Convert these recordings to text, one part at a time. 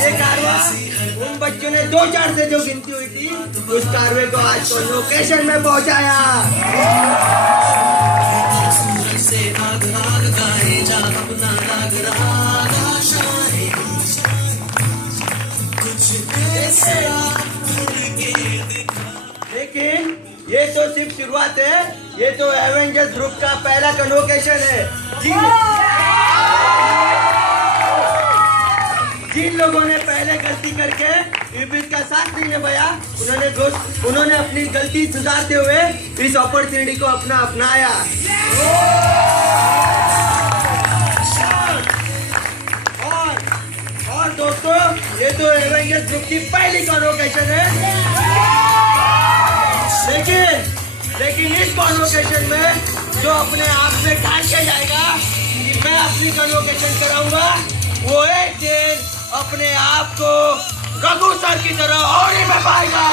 ये कारवा उन बच्चों ने 2-4 से जो गिनती हुई थी उस कारवे को आज तो लोकेशन में पहुंचाया। लेकिन ये तो सिर्फ शुरुआत है, ये तो एवेंजर्स ग्रुप का पहला कन्वोकेशन है। जिन लोगों ने पहले गलती करके इब्लिस का साथ नहीं निभाया, उन्होंने अपनी गलती सुधारते हुए इस अपॉर्चुनिटी को अपनाया। और दोस्तों, ये तो एवेंजर्स ग्रुप की पहली कन्वोकेशन है। लेकिन इस कन्वोकेशन में जो अपने आप में ठान के जाएगा कि मैं अपनी कन्वोकेशन कराऊंगा, वो एक दिन अपने आप को रघु सर की तरह और ही में पाएगा।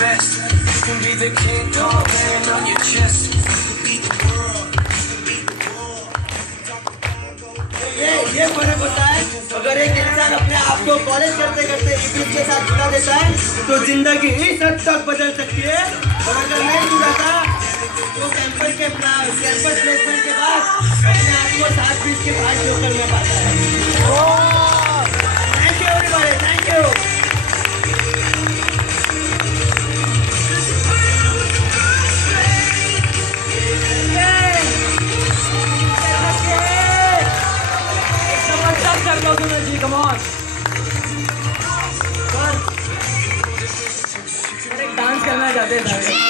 Best. You can be the king, dog, laying on your chest. You can beat the world. You can beat the world. ये फर्क होता है, अगर एक इंसान अपने आप को कॉलेज करते करते इब्लिस के साथ जुड़ा देता है तो जिंदगी इस हद तक बदल सकती है। और अगर नहीं जुड़ा था तो कैंपस प्लेसमेंट के बाद अपने आप को 7-20 के बाद जोकर में पाता है। Thank you everybody, thank you. जी कम ऑन एक डांस करना चाहते हैं सारे।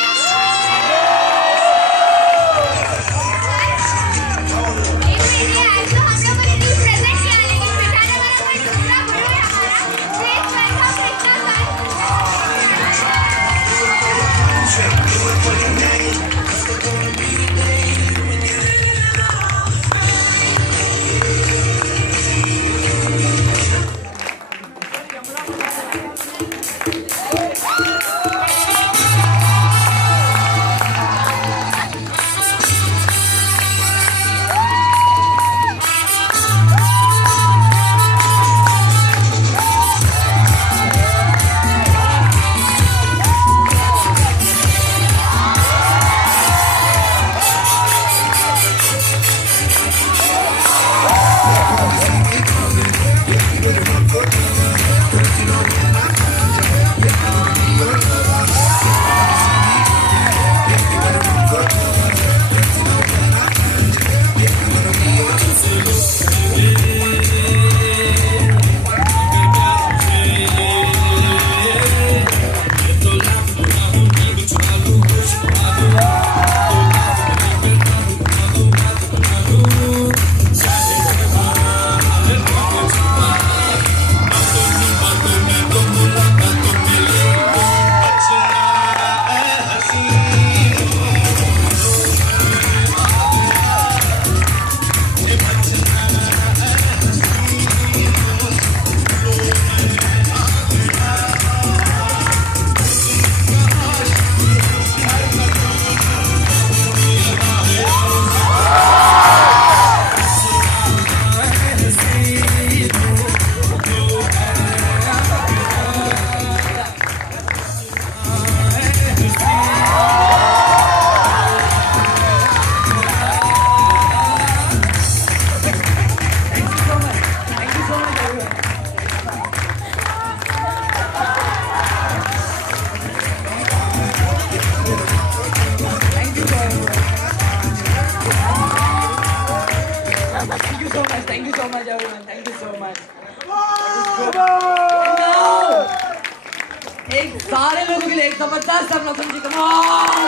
एक सारे लोगों के लिए एक जबरदस्त सब लोग जी कम ऑन।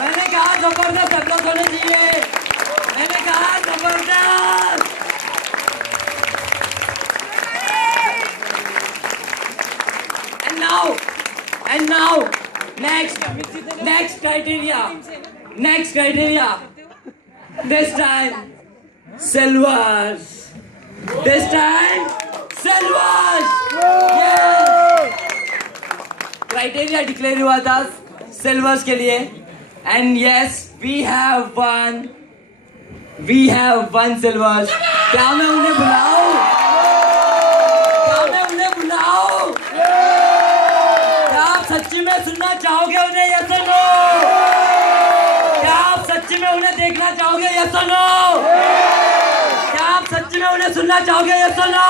मैंने कहा जबरदस्त सब लोग होने चाहिए, मैंने कहा जबरदस्त। And now Next criteria. This time, Silvers. Yes. Criteria declare हुआ था Silvers के लिए. And yes, we have one Silvers. क्या मैं उन्हें बुलाऊं? क्या आप सच्ची में सुनना चाहोगे उन्हें? Yes or no? क्या आप सच्ची में उन्हें देखना चाहोगे? Yes or no? क्या आप सच्ची में उन्हें सुनना चाहोगे? Yes or no?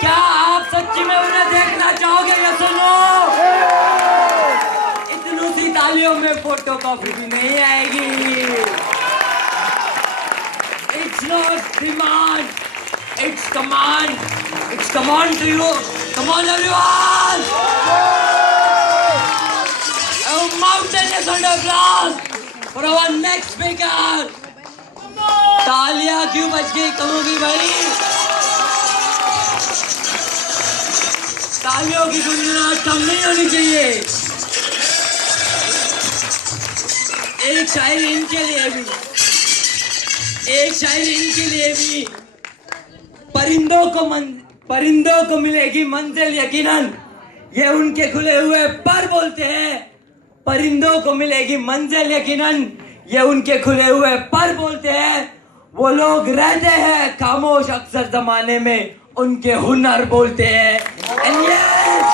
क्या आप सच्ची में उन्हें देखना चाहोगे? Yes or no? इतनी सी तालियों में फोटो कॉपी भी नहीं आएगी. It's not demand, it's command. It's command to you. Come on everyone! A mountainous round of applause for our next speaker. तालियां क्यों बज गई कम होगी भाई? तालियों की गुनगुनाहट कम नहीं होनी चाहिए. एक शायरी इनके लिए भी परिंदों को मिलेगी मंजिल यकीनन. ये उनके खुले हुए पर बोलते हैं. परिंदों को मिलेगी मंजिल यकीनन. ये उनके खुले हुए पर बोलते हैं. वो लोग रहते हैं खामोश अक्सर जमाने में. उनके हुनर बोलते हैं. And yes,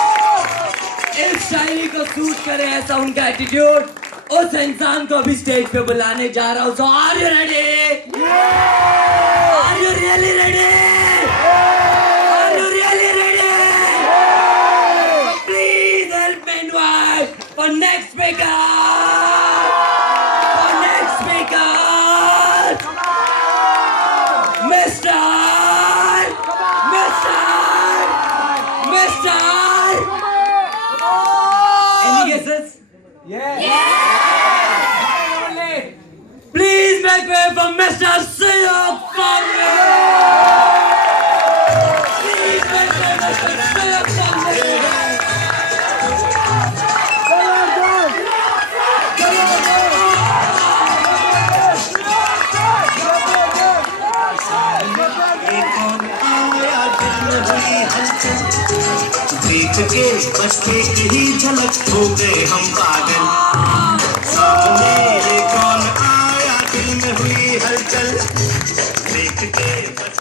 इस शायरी को सूट करे ऐसा उनका एटीट्यूड. उस इंसान को अभी स्टेज पे बुलाने जा रहा हूँ. So are you ready? Are you really ready? Are you really ready? So please help me invite for next speaker. Any guesses? Please make way for Mr. Suyog Family. Please make way for Mr. Suyog Family. देख के बस एक ही झलक हो गए हम पागल. सामने ये कौन आया दिल में हुई हलचल. देख के बस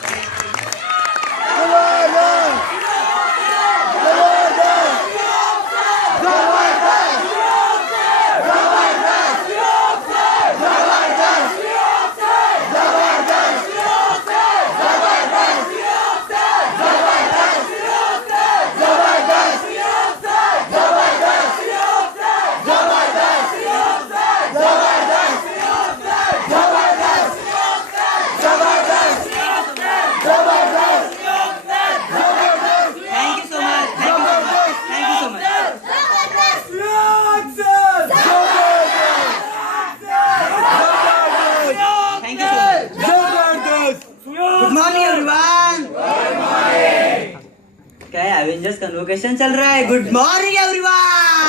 एवेंजर्स कन्वोकेशन चल रहा है. Good morning everyone.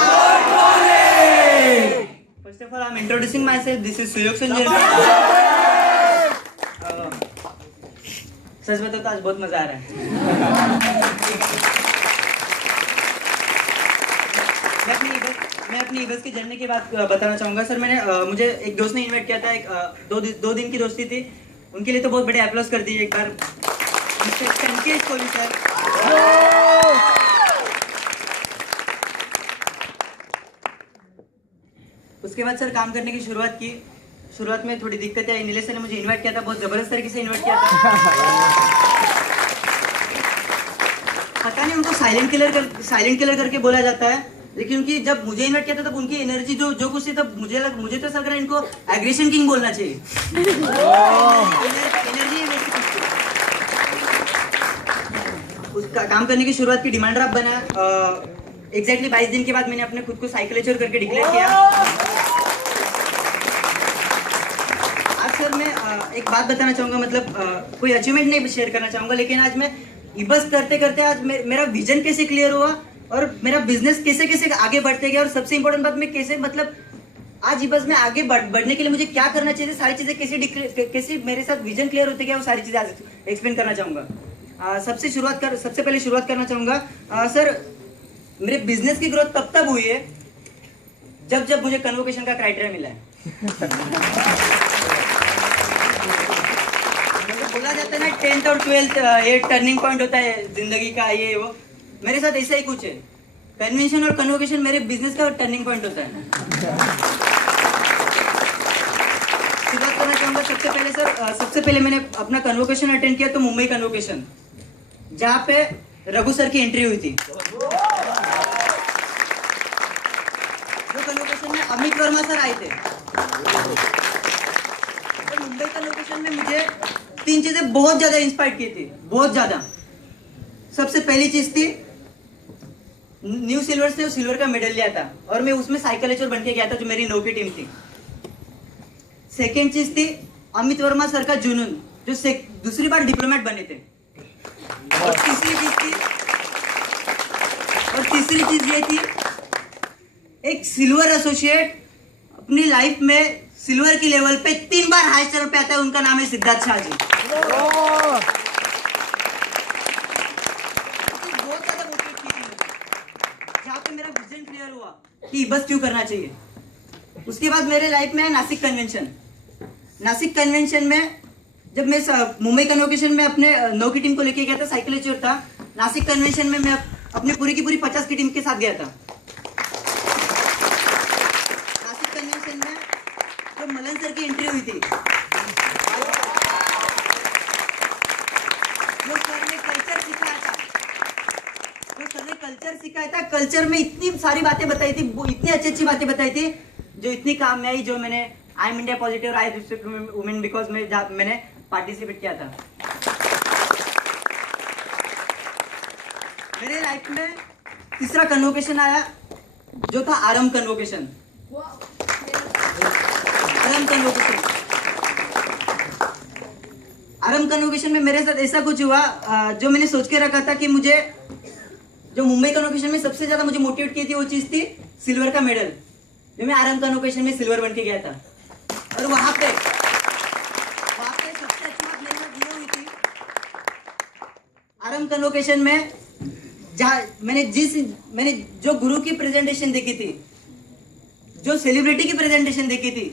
Good morning. First of all I am introducing my self. This is सुयोग संजय. सच बताओ तो आज बहुत मजा आ रहा है. मैं अपनी ईगल्स की जर्नी की बात बताना चाहूंगा. सर मैंने मुझे एक दोस्त ने इनवाइट किया था. दो दिन की दोस्ती थी. उनके लिए तो बहुत बड़े अप्लॉज कर दिए एक बार. सर उसके बाद सर काम करने की शुरुआत में थोड़ी दिक्कत आई. नीलेश सर ने मुझे इनवाइट किया था. बहुत जबरदस्त तरीके से इनवाइट किया था. पता नहीं उनको साइलेंट किलर करके बोला जाता है. लेकिन उनकी जब मुझे इनवाइट किया था तब उनकी एनर्जी जो कुछ थी तब मुझे तो लग रहा है इनको एग्रेशन किंग बोलना चाहिए. एनर्जी उसका काम करने की शुरुआत की. डिमांड ड्राफ्ट बना. एग्जैक्टली 22 दिन के बाद मैंने अपने खुद को साइकिलेचर करके डिक्लेयर किया. आज सर मैं एक बात बताना चाहूँगा. मतलब कोई अचीवमेंट नहीं शेयर करना चाहूँगा. लेकिन आज मैं इबस करते करते आज मेरा विजन कैसे क्लियर हुआ और मेरा बिजनेस कैसे कैसे आगे बढ़ते गया, और सबसे इम्पोर्टेंट बात मैं कैसे मतलब आज ही बस में आगे बढ़ने के लिए मुझे क्या करना चाहिए, सारी चीजें कैसे मेरे साथ विजन क्लियर होते गया, वो सारी चीजें आज एक्सप्लेन करना चाहूंगा। सबसे पहले शुरुआत करना चाहूंगा सर, मेरे बिजनेस की ग्रोथ तब हुई है जब मुझे कन्वोकेशन का क्राइटेरिया मिला है। बोला जाता है ना 10th और 12th ये टर्निंग पॉइंट होता है जिंदगी का, ये वो मेरे साथ ऐसा ही कुछ है। कन्वेंशन और कन्वोकेशन मेरे बिजनेस का टर्निंग पॉइंट होता है। शुरुआत करना चाहूंगा सबसे पहले मैंने अपना कन्वोकेशन अटेंड किया तो मुंबई कन्वोकेशन, जहाँ पे रघु सर की एंट्री हुई थी। जो कन्वोकेशन में अमित वर्मा सर आए थे, तो मुंबई कन्वोकेशन में मुझे 3 चीजें बहुत ज्यादा इंस्पायर की थी, बहुत ज्यादा। सबसे पहली चीज थी न्यू सिल्वर से सिल्वर का मेडल लिया था और मैं उसमें साइकिल लेक्चर बन के गया था, जो मेरी 9 की टीम थी। सेकेंड चीज थी अमित वर्मा सर का जुनून, जो दूसरी बार डिप्लोमेट बने थे। और तीसरी चीज ये थी एक सिल्वर एसोसिएट अपनी लाइफ में सिल्वर की लेवल पे 3 बार हाईएस्ट लेवल पे आता है, उनका नाम है सिद्धार्थ शाह जी। बहुत ज्यादा मोटिवेट की थी, जहाँ पे मेरा विजन क्लियर हुआ कि बस क्यों करना चाहिए। उसके बाद मेरे लाइफ में है नासिक कन्वेंशन। नासिक कन्वेंशन में जब मैं मुंबई कन्वोकेशन में अपने 9 की टीम को लेके गया था, साइकिल लेक्चर था। नासिक कन्वेंशन में मैं अपनी पूरी की पूरी 50 की टीम के साथ गया था। नासिक कन्वेंशन में जब मलन सर की एंट्री हुई थी, जो सर ने कल्चर सिखाया था, कल्चर में इतनी सारी बातें बताई थी, इतनी अच्छी बातें बताई थी, जो इतनी काम में आई, जो मैंने आई एम इंडिया पॉजिटिव और आई रिस्पेक्ट वुमेन बिकॉज मैंने पार्टिसिपेट किया था। मेरे लाइफ में तीसरा कन्वोकेशन आया, जो था आरम कन्वोकेशन। आरम कन्वोकेशन में मेरे साथ ऐसा कुछ हुआ जो मैंने सोच के रखा था कि मुझे, जो मुंबई कन्वोकेशन में सबसे ज्यादा मुझे मोटिवेट की थी, वो चीज थी सिल्वर का मेडल, जो मैं आरम कन्वोकेशन में सिल्वर बन के गया था। और वहां पे सबसे अच्छी बात मेरे साथ ये हुई थी, आरम कन्वोकेशन में जहाँ मैंने जो गुरु की प्रेजेंटेशन देखी थी, जो सेलिब्रिटी की प्रेजेंटेशन देखी थी,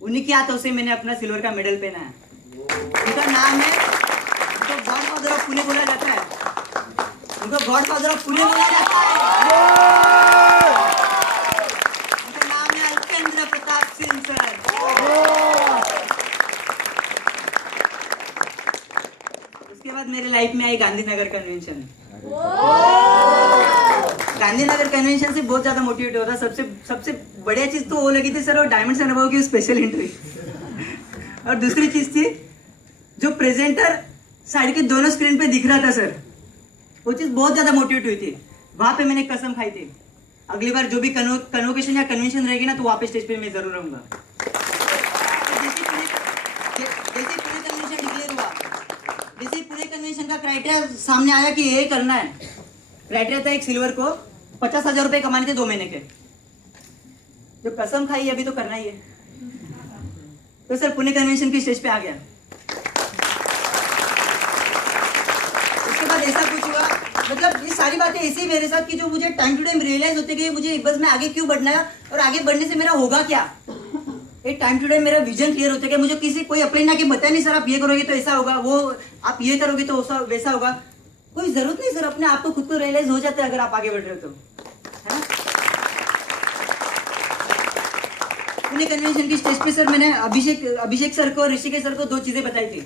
उन्हीं के हाथों से मैंने अपना सिल्वर का मेडल पहना है। उनका नाम है, उनको गॉडफादर ऑफ पुणे बोला जाता है, उनको गॉडफादर ऑफ पुणे बोला जाता है। उनका नाम है अल्पेंद्र प्रताप सिंह सर। उसके बाद मेरे लाइफ में आई गांधीनगर कन्वेंशन। गांधीनगर कन्वेंशन से बहुत ज्यादा मोटिवेट होता। सबसे बढ़िया चीज तो वो लगी थी सर, और डायमंड एंड अबव की स्पेशल एंट्री। और दूसरी चीज थी जो प्रेजेंटर साइड के दोनों स्क्रीन पे दिख रहा था सर, वो चीज बहुत ज्यादा मोटिवेट हुई थी। वहां पे मैंने कसम खाई थी, अगली बार जो भी कन्वोकेशन या कन्वेंशन रहेगी ना, तो वहां पे स्टेज पे मैं जरूर रहूंगा। जैसे पूरे कन्वेंशन डिक्लेयर हुआ, जैसे पूरे कन्वेंशन का क्राइटेरिया सामने आया कि ये करना है। क्राइटेरिया था एक सिल्वर को 50,000 रुपए कमाने थे 2 महीने के। जो कसम खाई अभी तो करना ही है। तो सर पुणे कन्वेंशन की स्टेज पे आ गया। उसके बाद ऐसा कुछ हुआ, मतलब ये सारी बातें ऐसी मेरे साथ कि जो मुझे टाइम टू टाइम रियलाइज होते कि मुझे बस मैं आगे क्यों बढ़ना है, और आगे बढ़ने से मेरा होगा क्या। एक टाइम टू टाइम मेरा विजन क्लियर होता है कि मुझे कोई अपने ना कि बताया नहीं सर आप ये करोगे तो ऐसा होगा, वो आप ये करोगे तो वैसा होगा। कोई जरूरत नहीं सर, अपने आप को खुद को रियलाइज हो जाता है अगर आप आगे बढ़ रहे हो तो, है ना। पुणे कन्वेंशन की स्टेज पे सर मैंने अभिषेक सर को और ऋषिकेश सर को 2 चीजें बताई थी।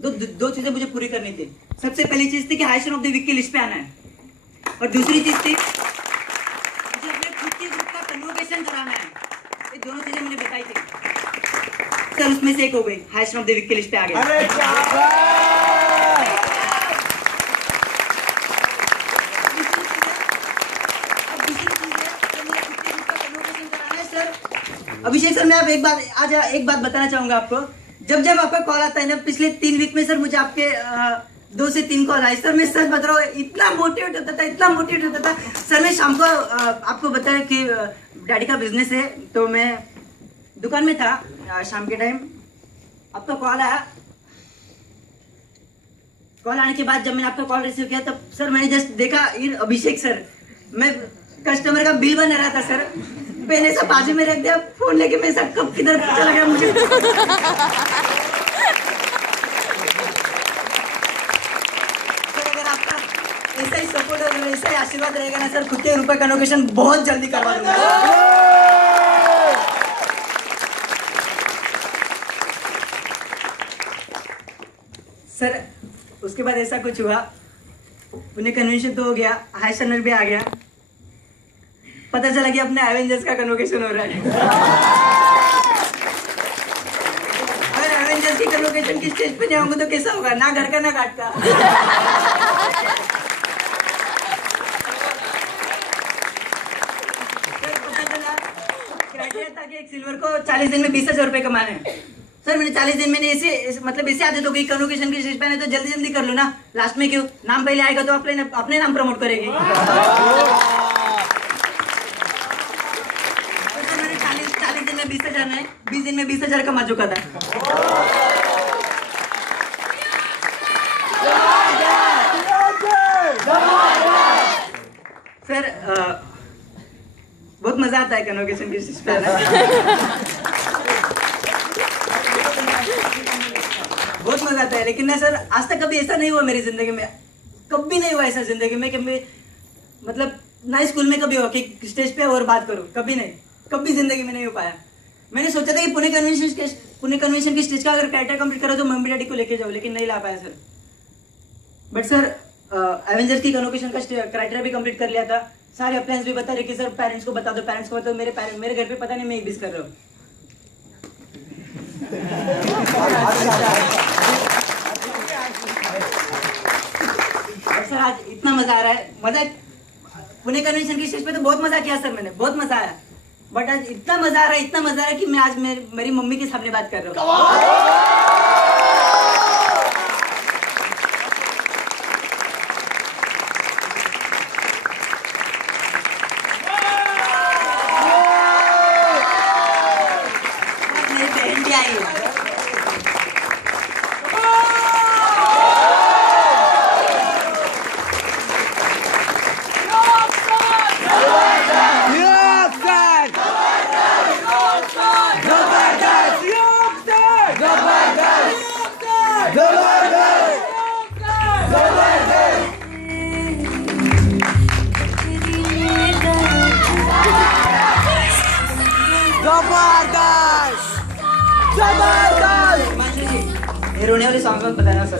दो चीजें मुझे पूरी करनी थी। सबसे पहली चीज थी कि हाईएस्ट ऑफ द वीक की लिस्ट पे आना है, और दूसरी चीज थी मुझे अपने खुद के ग्रुप का कन्वोकेशन कराना है। ये दोनों चीजें मैंने बताई थी सर, उसमें से एक हो गई, हाईएस्ट ऑफ द वीक की लिस्ट पे आ गया। अभिषेक सर मैं एक बात बताना चाहूंगा आपको। जब आपका कॉल आता है ना, पिछले 3 वीक में सर मुझे आपके 2 से 3 कॉल आई। सर मैं सच बता रहा हूँ, इतना मोटिवेट होता था, इतना मोटिवेट होता था। सर मैं शाम को आपको बताया कि डैडी का बिजनेस है, तो मैं दुकान में था शाम के टाइम, आपका कॉल आया। कॉल आने के बाद जब मैंने आपका कॉल रिसीव किया तब सर मैंने जस्ट देखा, ये अभिषेक सर, मैं कस्टमर का बिल बना रहा था सर, मैंने सब बाजू में रख दिया, फोन लेके मैं सब कब किधर चला गया मुझे। सर अगर आपका ऐसा ही सपोर्ट होगा, ऐसा ही आशीर्वाद रहेगा ना सर, खुद के रुपए का लोकेशन बहुत जल्दी करवा दूंगा। सर उसके बाद ऐसा कुछ हुआ, पुणे कन्वेंशन तो हो गया, हाई स्टैंडर्ड भी आ गया, पता चला कि अपने एवेंजर्स का कन्वोकेशन हो रहा है। अगर एवेंजर्स की कन्वोकेशन की स्टेज पे नहीं होंगे तो कैसा होगा, ना घर का ना घाट का। पता चला क्राइटेरिया था कि एक सिल्वर को 40 दिन में 20,000 रुपए कमाने हैं। सर मैंने 40 दिन मैंने ऐसे मतलब ऐसे आदत हो गई, कन्वोकेशन की स्टेज पे आने तो जल्दी जल्दी कर लो ना, लास्ट में क्यों, नाम पहले आएगा तो अपने नाम प्रमोट करेगी। तो मैंने 40 दिन में 20,000 नहीं, 20 दिन में 20,000 कमा चुका था। सर बहुत मजा आता है कन्वोकेशन की स्टेज पे आना। बहुत मजा आता है, लेकिन ना सर आज तक कभी ऐसा नहीं हुआ मेरी जिंदगी में, कभी नहीं हुआ ऐसा जिंदगी में कि मैं मतलब ना स्कूल में कभी हुआ कि स्टेज पे और बात करूं, कभी नहीं, कभी जिंदगी में नहीं हो पाया। मैंने सोचा था कि पुणे कन्वेंशन की स्टेज का अगर क्राइटेरिया कंप्लीट करो तो मम्मी डैडी को लेके जाओ, लेकिन नहीं ला पाया सर। बट सर एवेंजर्स की कन्वोकेशन का क्राइटेरिया भी कंप्लीट कर लिया था, सारे अप्लायंस भी बता रहे कि सर पेरेंट्स को बता दो, पेरेंट्स को बताओ, मेरे घर पे पता नहीं मैं मिस कर रहा हूँ। सर आज इतना मजा आ रहा है, मजा पुणे कन्वेंशन की स्टेज पे तो बहुत मजा किया सर मैंने, बहुत मजा आया, बट आज इतना मजा आ रहा है, इतना मजा आ रहा है कि मैं आज मेरी मम्मी के सामने बात कर रहा हूँ। मेरी बहन भी आई है। ये रोने वाले सॉन्ग मत बताना सर।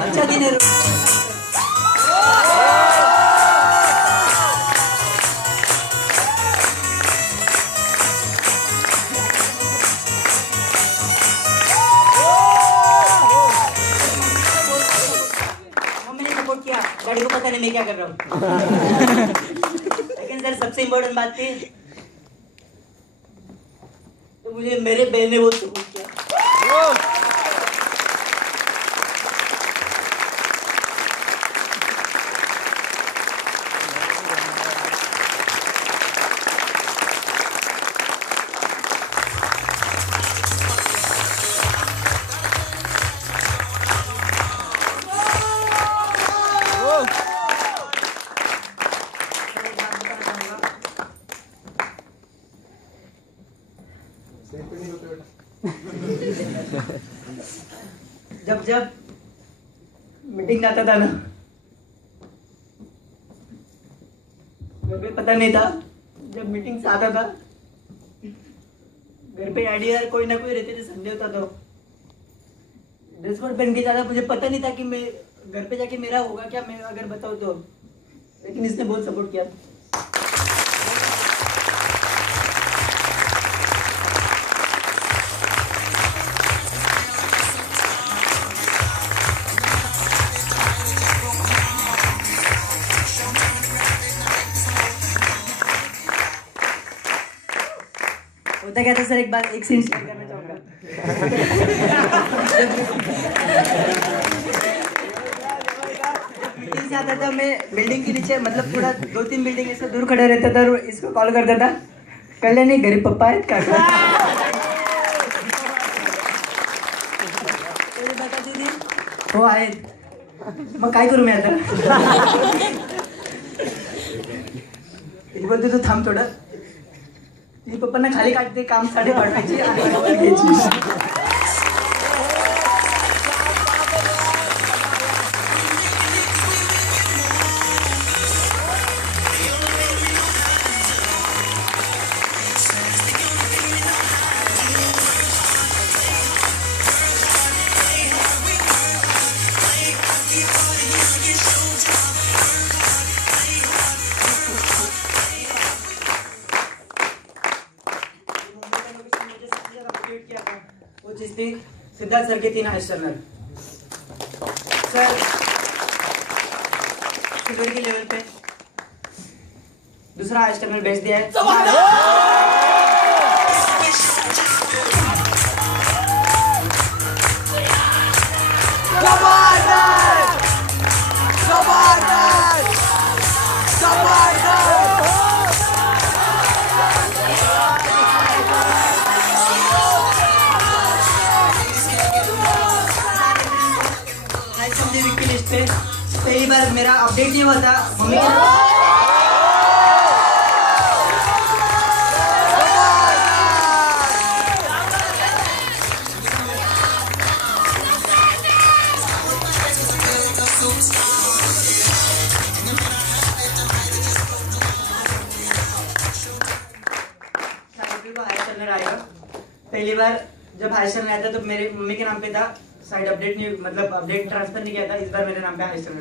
अच्छा दिन है। मम्मी ने सपोर्ट किया, डैडी को पता नहीं मैं क्या कर रहा हूँ। लेकिन सर सबसे इम्पोर्टेंट बात थी तो मुझे मेरे बहन ने बहुत सपोर्ट किया। जब मीटिंग जाता था ना, मुझे पता नहीं था, जब मीटिंग से आता था घर पे आइडिया कोई ना कोई रहते थे, संडे होता तो ड्रेस कोड पहन के जाता, मुझे पता नहीं था कि मैं घर पे जाके मेरा होगा क्या, मैं अगर बताऊँ तो, लेकिन इसने बहुत सपोर्ट किया। होता क्या था सर, एक बार एक सीन शेयर करना चाहूंगा। मीटिंग से आता था, मैं बिल्डिंग के नीचे मतलब थोड़ा 2-3 बिल्डिंग ऐसे दूर खड़ा रहता था और इसको कॉल करता था, कल्याणी घरी पप्पा आहेत का? बता दीदी हो आहेत. मग काय करू मी आता? ती बोलते तू थांब थोडं. ती पप्पांना खाली काढते, काम साडी पाठवायची आणि मोबाईल घ्यायची. वो चीज थी सिद्धार्थ सर के 3 एक्सटर्नल सर सिल्वर के लेवल पे दूसरा एक्सटर्नल भेज दिया है. की लिस्ट पे पहली बार मेरा अपडेट नहीं हुआ था. मम्मी पहली बार जब हाईस्टर्न आया था तो मेरे मम्मी के नाम पे था. साइड अपडेट नहीं मतलब अपडेट ट्रांसफर नहीं किया था. इस बार मेरे नाम पे हाईस्टर्न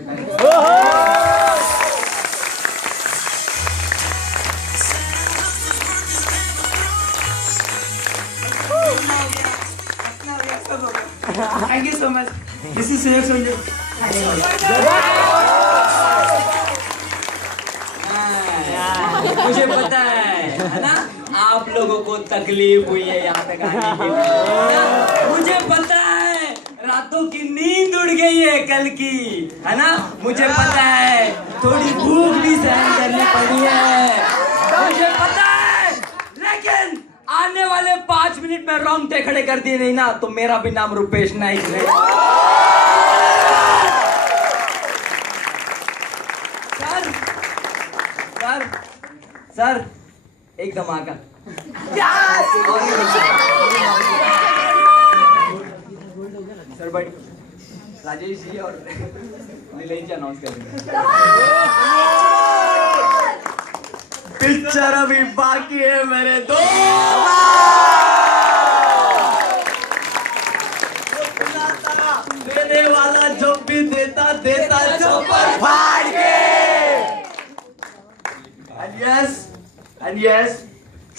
thank you so much. This is Suyog Sonje. मुझे पता है ना आप लोगों को तकलीफ हुई है यहाँ तक आने के लिए. मुझे पता है रातों की नींद उड़ गई है कल की, है ना. मुझे पता है थोड़ी भूख भी सहन करनी पड़ी है. मुझे पता है, लेकिन आने वाले 5 मिनट में रोंगटे खड़े कर दिए नहीं ना तो मेरा भी नाम रुपेश नाइक है. सर सर एक धमाका. सर बट राजेश जी और नीलेश जी अनाउंस करेंगे. पिक्चर अभी बाकी है मेरे दोस्त. देने वाला जब भी देता चौपर फाड़ के. एंड यस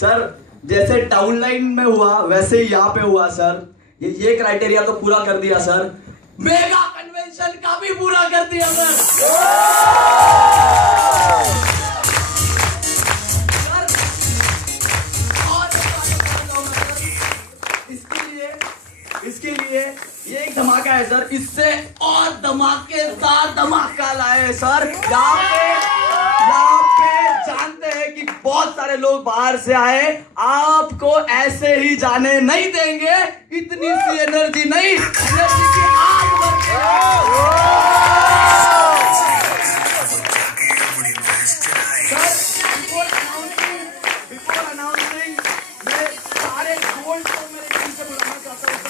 सर, जैसे टाउन लाइन में हुआ वैसे ही यहाँ पे हुआ सर. ये क्राइटेरिया तो पूरा कर दिया सर. मेगा कन्वेंशन का भी पूरा कर दिया सर. इसके लिए ये एक धमाका है सर. इससे और धमाकेदार धमाका लाए सर. यहाँ पे जानते हैं कि बहुत सारे लोग बाहर से आए, आपको ऐसे ही जाने नहीं देंगे. इतनी सी एनर्जी नहीं, एनर्जी की आग भरते बिफोर अनाउंसिंग मैं सारे गोल्ड को मेरे टीम से बुलाना चाहता हूँ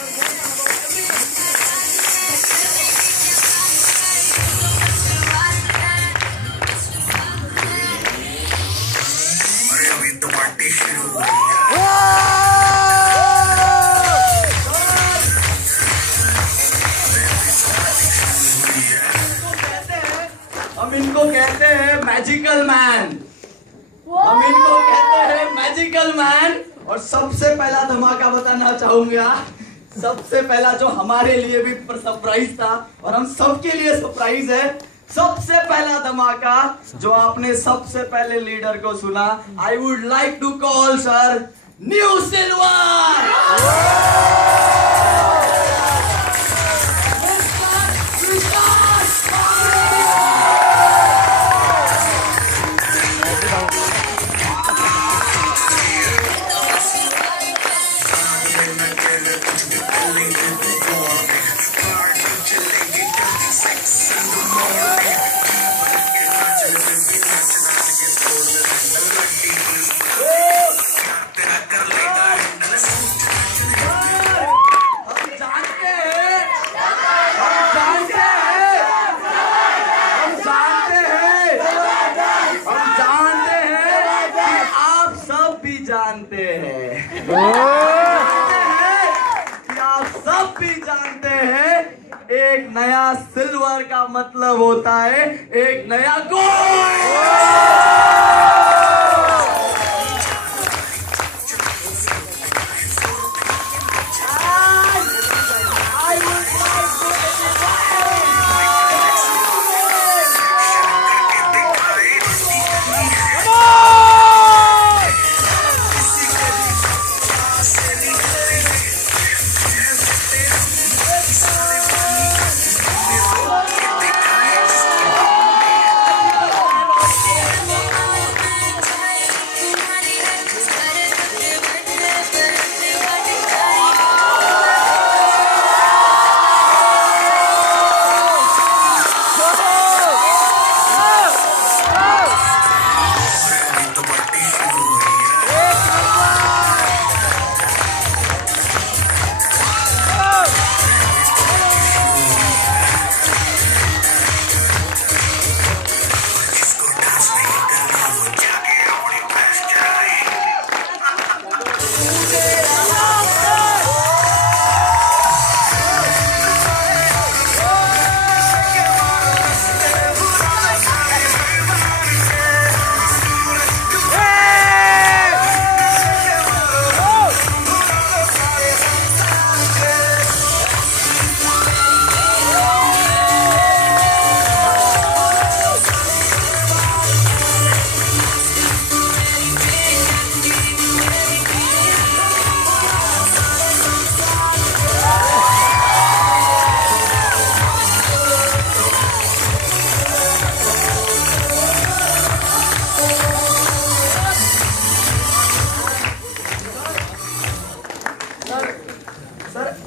हम इनको कहते हैं मैजिकल मैन. हम इनको कहते हैं मैजिकल मैन. और सबसे पहला धमाका बताना चाहूंगा. सबसे पहला जो हमारे लिए भी सरप्राइज था और हम सबके लिए सरप्राइज है. सबसे पहला धमाका जो आपने सबसे पहले लीडर को सुना. I would like to call sir new silver. कि आप सब भी जानते हैं एक नया सिल्वर का मतलब होता है एक नया गोल्ड।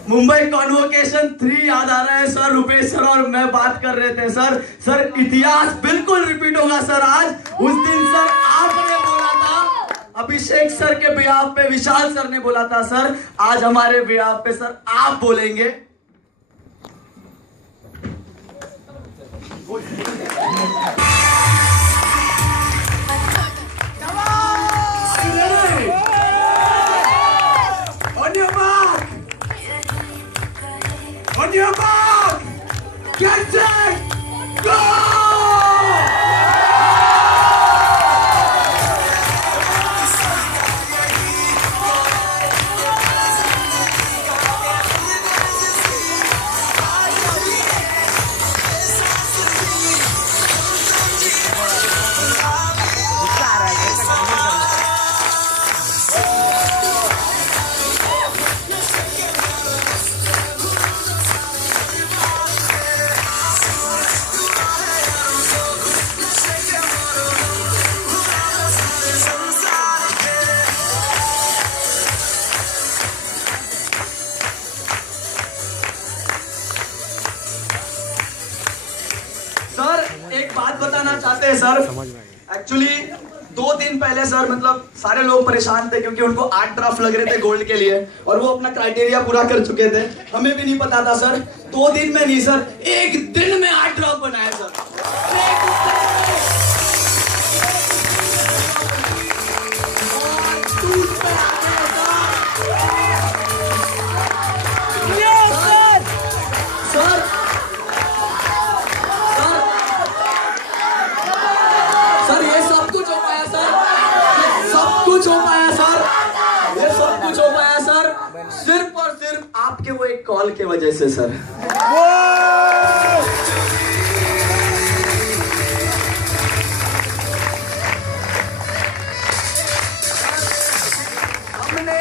मुंबई कॉन्वोकेशन 3 याद आ रहा है सर। रुपेश सर और मैं बात कर रहे थे सर। सर इतिहास बिल्कुल रिपीट होगा सर आज। उस दिन सर आपने बोला था, अभिषेक सर के बिहाफ पे विशाल सर ने बोला था सर, आज हमारे बिहाफ पे सर आप बोलेंगे। On your mark, get set, go! Sir एक बात बताना चाहते हैं सर। एक्चुअली 2 दिन पहले सर मतलब सारे लोग परेशान थे क्योंकि उनको 8 ड्राफ्ट लग रहे थे गोल्ड के लिए और वो अपना क्राइटेरिया पूरा कर चुके थे। हमें भी नहीं पता था सर। 2 दिन में नहीं सर, 1 दिन में 8 ड्राफ्ट बनाए सर। सर ये सब कुछ हो पाया सर। ये सब कुछ हो पाया सर। ये सब कुछ हो पाया सर सिर्फ और सिर्फ आपके वो एक कॉल के वजह से सर। हमने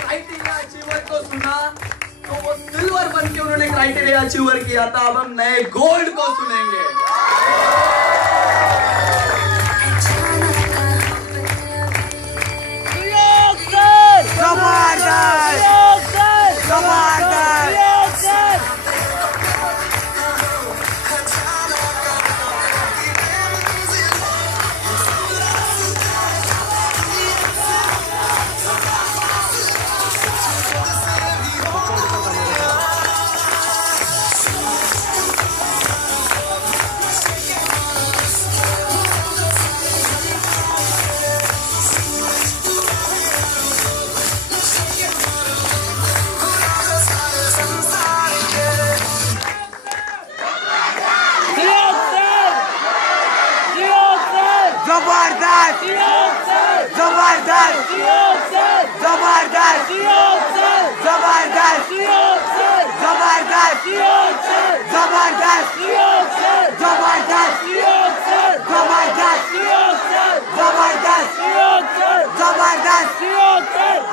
क्राइटेरिया अचीवर को सुना तो वो सिल्वर बन के उन्होंने क्राइटेरिया अचीवर किया था। अब हम नए गोल्ड को सुनेंगे। जबरदस्त जबरदस्त जबरदस्त जबरदस्त जबरदस्त जबरदस्त जबरदस्त जबरदस्त जबरदस्त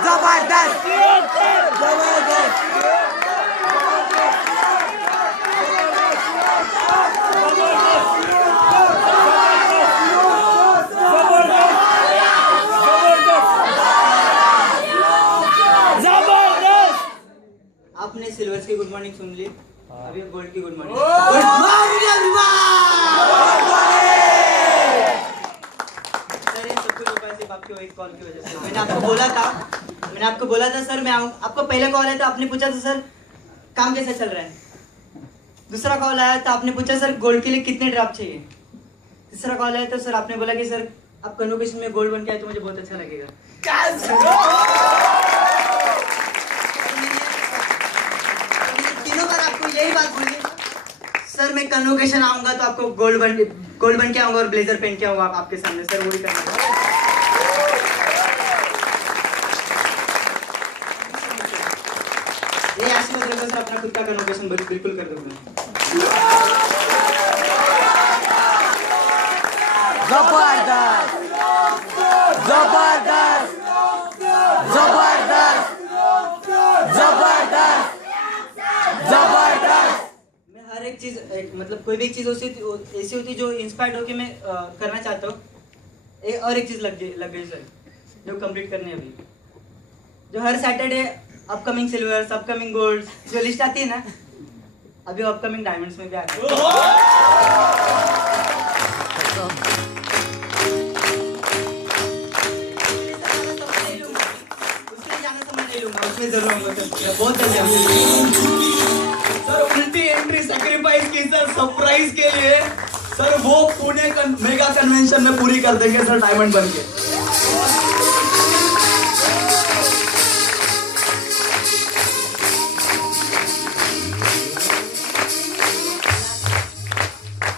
जबरदस्त जबरदस्त आपने सिल्वर्स की गुड मॉर्निंग सुन ली, अभी गोल्ड की गुड मॉर्निंग। सर ये सब कुछ हो पाया सिर्फ आपके एक कॉल की वजह से। मैंने आपको बोला था सर, मैं आपको पहला कॉल आया था, आपने पूछा था सर काम कैसा चल रहा है। दूसरा कॉल आया तो आपने पूछा सर गोल्ड के लिए कितने ड्रॉप चाहिए। तीसरा कॉल आया तो सर आपने बोला कि सर आप कन्वोकेशन में गोल्ड बन के आए तो मुझे बहुत अच्छा लगेगा। तीनों बार आपको यही बात बोली सर, मैं कन्वोकेशन आऊंगा तो आपको गोल्ड बन के आऊंगा और ब्लेजर पहन के आऊंगा आपके सामने। सर वही करना ये आशीर्वाद रखो सर, अपना खुद का कन्वोकेशन बिल्कुल कर दूंगा। जबरदस्त जबरदस्त जबरदस्त जबरदस्त जबरदस्त। मैं हर एक चीज मतलब कोई भी एक चीज ऐसी होती जो इंस्पायर्ड होके मैं करना चाहता हूँ। और एक चीज लग गई सर जो कंप्लीट करनी है अभी, जो हर Saturday upcoming silvers upcoming gold जो लिस्ट आती है ना, अभी अपकमिंग डायमंड्स में भी आ रहा है। उसमें जरूर आऊंगा सर, बहुत जल्दी सर उल्टी एंट्री सैक्रिफाइस की सर सरप्राइज के लिए सर, वो पुणे मेगा कन्वेंशन में पूरी कर देंगे सर डायमंड बन के।